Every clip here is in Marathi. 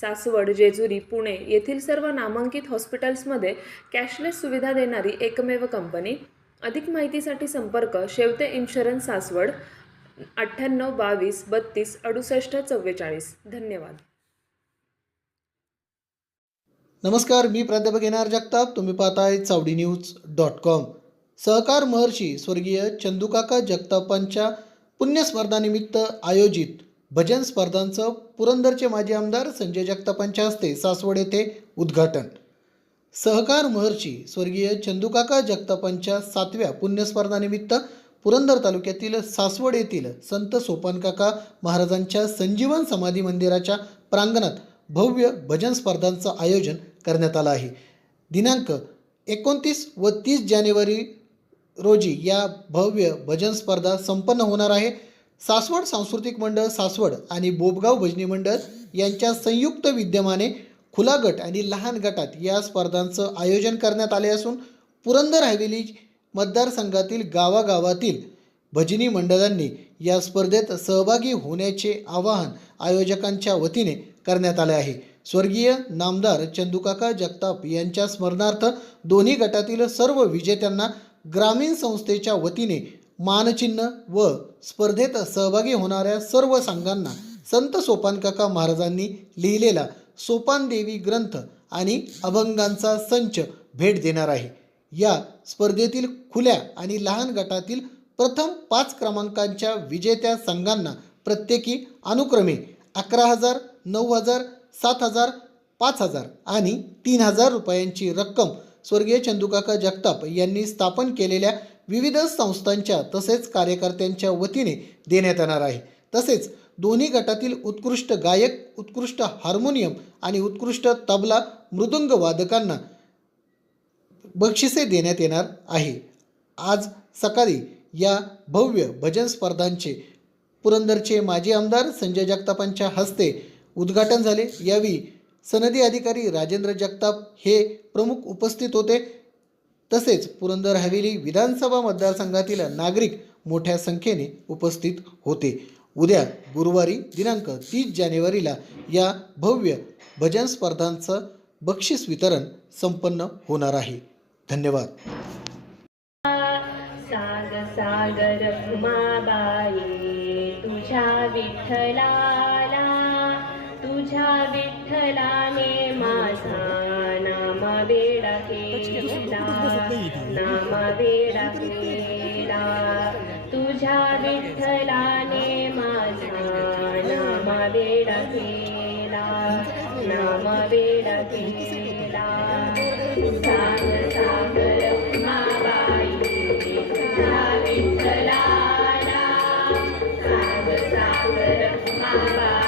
सासवड जेजुरी पुणे येथील सर्व नामांकित हॉस्पिटल्समध्ये कॅशलेस सुविधा देणारी एकमेव कंपनी. अधिक माहितीसाठी संपर्क शेवते इन्शुरन्स सासवड अठ्ठ्याण्णव बावीस बत्तीस अडुसष्ट चव्वेचाळीस. धन्यवाद. नमस्कार मी प्राध्यापक येणार जगताप. तुम्ही पाहताय चावडी न्यूज डॉट कॉम. सहकार महर्षी स्वर्गीय चंदुकाका जगतापांच्या पुण्यस्पर्धानिमित्त आयोजित भजन स्पर्धांचं पुरंदरचे माजी आमदार संजय जगतापांच्या हस्ते सासवड येथे उद्घाटन. सहकार महर्षी स्वर्गीय चंदूकाका जगतापांच्या सातव्या पुण्यस्पर्धानिमित्त पुरंदर तालुक्यातील सासवड येथील संत सोपानकाका महाराजांच्या संजीवन समाधी मंदिराच्या प्रांगणात भव्य भजन स्पर्धांचं आयोजन करण्यात आलं आहे. दिनांक एकोणतीस व तीस जानेवारी रोजी या भव्य भजन स्पर्धा संपन्न होणार आहे. सासवड सांस्कृतिक मंडळ सासवड आणि बोबगाव भजनी मंडळ यांच्या संयुक्त विद्यमाने खुला गट आणि लहान गटात या स्पर्धांचं आयोजन करण्यात आले असून पुरंदर हवेली मतदारसंघातील गावागावातील भजनी मंडळांनी या स्पर्धेत सहभागी होण्याचे आवाहन आयोजकांच्या वतीने करण्यात आले आहे. स्वर्गीय नामदार चंदुकाका जगताप यांच्या स्मरणार्थ दोन्ही गटातील सर्व विजेत्यांना ग्रामीण संस्थेच्या वतीने मानचिन्ह व स्पर्धेत सहभागी होणाऱ्या सर्व संघांना संत सोपानकाका महाराजांनी लिहिलेला सोपानदेवी ग्रंथ आणि अभंगांचा संच भेट देणार आहे. या स्पर्धेतील खुल्या आणि लहान गटातील प्रथम पाच क्रमांकांच्या विजेत्या संघांना प्रत्येकी अनुक्रमे अकरा हजार नऊ हजार सात हजार पाच हजार आणि तीन हजार रुपयांची रक्कम स्वर्गीय चंदूकाका जगताप यांनी स्थापन केलेल्या विविध संस्थांच्या तसेच कार्यकर्त्यांच्या वतीने देण्यात येणार आहे. तसेच दोन्ही गटातील उत्कृष्ट गायक उत्कृष्ट हार्मोनियम आणि उत्कृष्ट तबला मृदुंग वादकांना बक्षिसे देण्यात येणार आहे. आज सकाळी या भव्य भजन स्पर्धांचे पुरंदरचे माजी आमदार संजय जगतापांच्या हस्ते उद्घाटन झाले. यावेळी सनदी अधिकारी राजेंद्र जगताप हे प्रमुख उपस्थित होते. तसेच पुरंदर हवेली विधानसभा मतदारसंघातील नागरिक मोठ्या संख्येने उपस्थित होते. उद्या गुरुवारी दिनांक तीस जानेवारीला या भव्य भजन स्पर्धांचं बक्षीस वितरण संपन्न होणार आहे. धन्यवाद. सागर उमाबाई तुझ्या विठ्ठलाला तुझ्या विठ्ठलाने नाम वेडा तुझ्या विठ्ठलाने माझा नाम वेडा केला. नाम वेडा केला. साग सागर उमाबाई तुझ्या विठ्ठलाला. साग सागर माबाई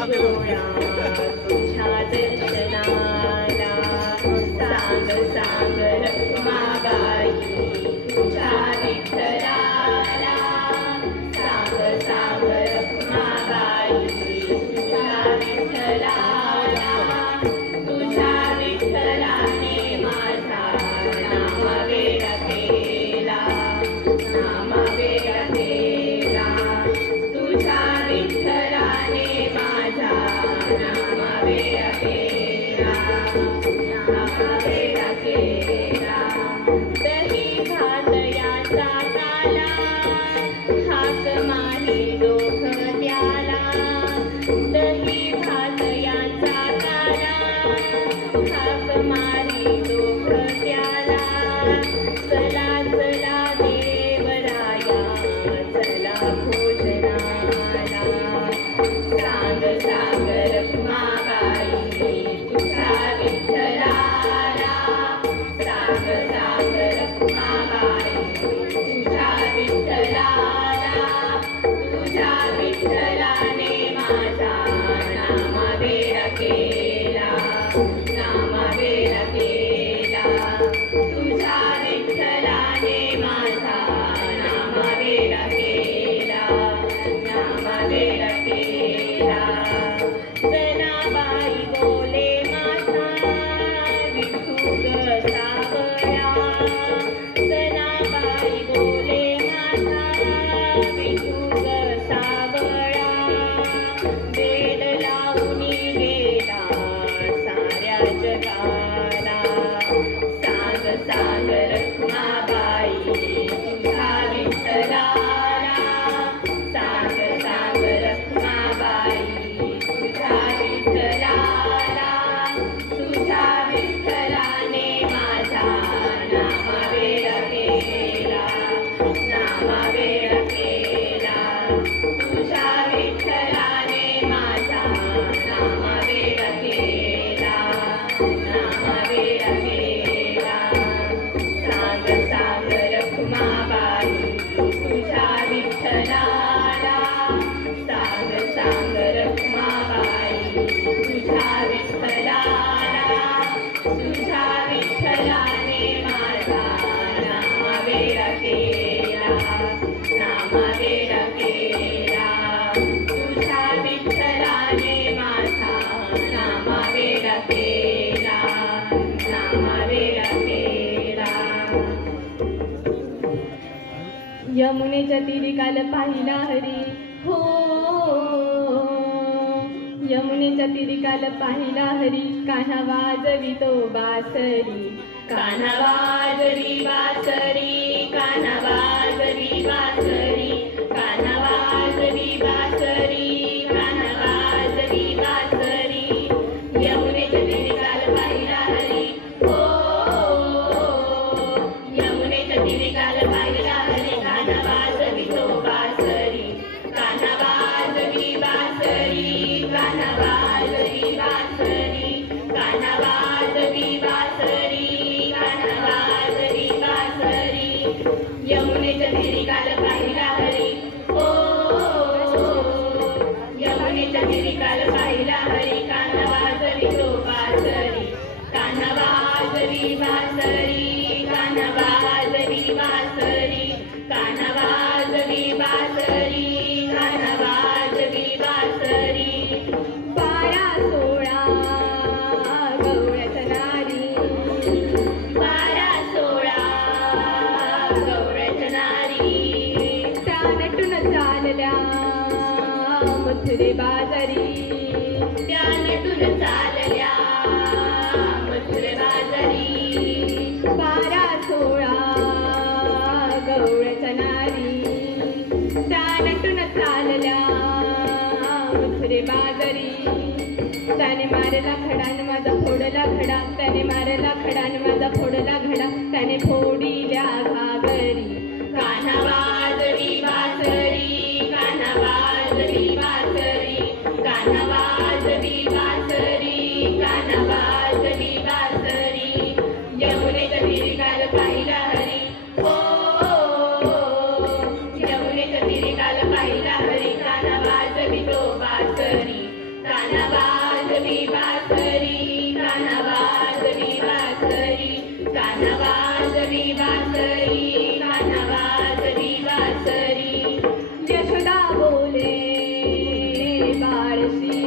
होती नाम वेडा Amen. यमुनेच्या तीरी काल पाहिला हरी. हो यमुनेच्या तीरी काल पाहिला हरी. काना वाजवी तो बासरी. काना वाजवी बासरी काना वाजवी बासरी. होते त्या नटून चालल्या मसुरे बाजारी. बारा सोळा गवळ्याच्या नारी. त्या चालल्या मसुरे त्याने मारला खडान माझा फोडला खडा त्याने मारला खडान माझा फोडला घडा त्याने फोड चिरमुने तीरे काल पाहिला हरी कानाबाज वितो बासरी कानाबाज वि बासरी कानाबाज वि बासरी कानाबाज वि कानाबाज वि बासरी यशोदा बोले बाळशी